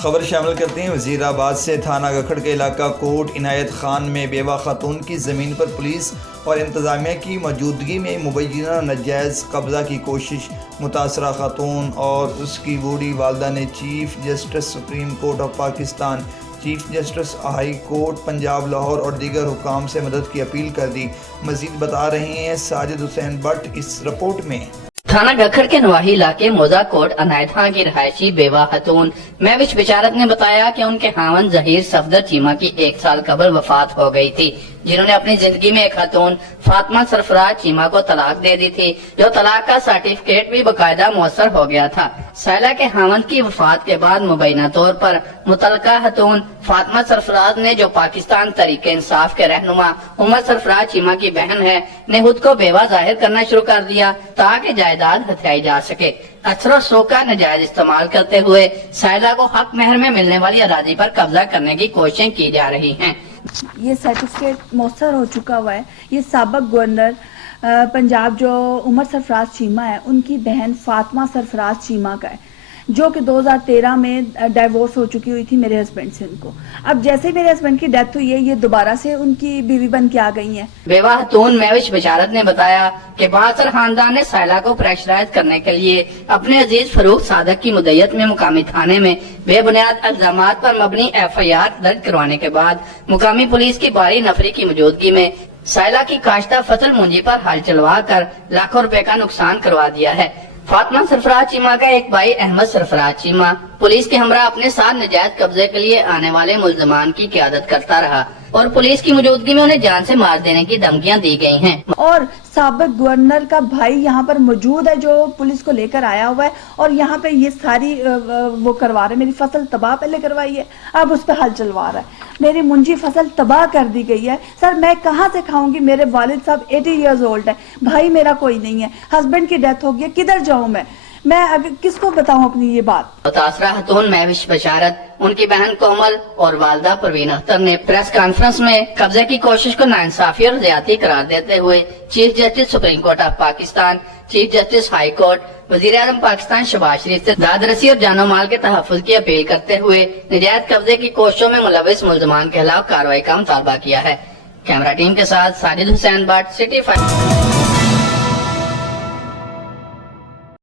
خبر شامل کرتے ہیں وزیر آباد سے تھانہ گکھڑ کے علاقہ کوٹ عنایت خان میں بیوہ خاتون کی زمین پر پولیس اور انتظامیہ کی موجودگی میں مبینہ ناجائز قبضہ کی کوشش۔ متاثرہ خاتون اور اس کی بوڑھی والدہ نے chief justice supreme court of Pakistan, chief justice high court Punjab Lahore اور دیگر حکام سے مدد کی اپیل کر دی۔ مزید بتا رہے ہیں ساجد حسین بٹ اس رپورٹ میں۔ تھانہ گکھڑ کے نواحی علاقے موزہ کوٹ عنایت خان کی رہائشی بیوہ خاتون مہوش بشارت نے بتایا کہ ان کے خاوند ظہیر صفدر چیمہ کی 1 سال قبل وفات ہو گئی تھی، جنہوں نے اپنی زندگی میں ایک خاتون فاطمہ سرفراز چیمہ کو طلاق دے دی تھی، جو طلاق کا سرٹیفکیٹ بھی باقاعدہ موثر ہو گیا تھا۔ سائلہ کے خاوند کی وفات کے بعد مبینہ طور پر متعلقہ خاتون فاطمہ سرفراز نے، جو پاکستان تحریک انصاف کے رہنما عمر سرفراز چیمہ کی بہن ہے، نے خود کو بیوہ ظاہر کرنا شروع کر دیا تاکہ جائیداد ہتھیائی جا سکے۔ اثر و رسوخ کا ناجائز استعمال کرتے ہوئے سائلہ کو حق مہر میں ملنے والی اراضی پر قبضہ کرنے کی کوششیں کی جا رہی ہیں۔ یہ سرٹیفکیٹ مؤثر ہو چکا ہوا ہے۔ یہ سابق گورنر پنجاب جو عمر سرفراز چیمہ ہے، ان کی بہن فاطمہ سرفراز چیمہ کا ہے، جو کہ 2013 میں ڈائیورس ہو چکی ہوئی تھی میرے ہسبینڈ سے۔ ان کو اب جیسے ہی میرے ہسبینڈ کی ڈیتھ ہوئی ہے، یہ دوبارہ سے ان کی بیوی بن کے آ گئی ہیں۔ بیوہ خاتون مہوش بشارت نے بتایا کہ باثر خاندان نے سائلہ کو پریشرائز کرنے کے لیے اپنے عزیز فروخ صادق کی مدعیت میں مقامی تھانے میں بے بنیاد الزامات پر مبنی FIR درج کروانے کے بعد مقامی پولیس کی باری نفری کی موجودگی میں سائلہ کی کاشتہ فصل منجی پر ہل چلوا کر لاکھوں روپے کا نقصان کروا دیا ہے۔ فاطمہ سرفراز چیمہ کا ایک بھائی احمد سرفراز چیمہ پولیس کے ہمراہ اپنے ساتھ ناجائز قبضے کے لیے آنے والے ملزمان کی قیادت کرتا رہا اور پولیس کی موجودگی میں انہیں جان سے مار دینے کی دھمکیاں دی گئی ہیں۔ اور سابق گورنر کا بھائی یہاں پر موجود ہے جو پولیس کو لے کر آیا ہوا ہے، اور یہاں پہ یہ ساری وہ کروا رہے ہیں۔ میری فصل تباہ پہلے کروائی ہے، اب اس پہ ہل چلوا رہا ہے۔ میری منجی فصل تباہ کر دی گئی ہے۔ سر میں کہاں سے کھاؤں گی؟ میرے والد صاحب 80 ایئرز اولڈ ہے، بھائی میرا کوئی نہیں ہے، ہسبینڈ کی ڈیتھ ہو گئی ہے، کدھر جاؤں میں کس کو بتاؤں اپنی یہ بات؟ متاثرہ خاتون مہوش بشارت، ان کی بہن کومل اور والدہ پروین اختر نے پریس کانفرنس میں قبضے کی کوشش کو ناانصافی اور زیادتی قرار دیتے ہوئے chief justice supreme court of Pakistan, chief justice high court, وزیر اعظم پاکستان شہباز شریف سے داد رسی اور جان و مال کے تحفظ کی اپیل کرتے ہوئے ناجائز قبضے کی کوششوں میں ملوث ملزمان کے خلاف کارروائی کا مطالبہ کیا ہے۔ کیمرہ ٹیم کے ساتھ ساجد حسین بٹ، سٹی 5۔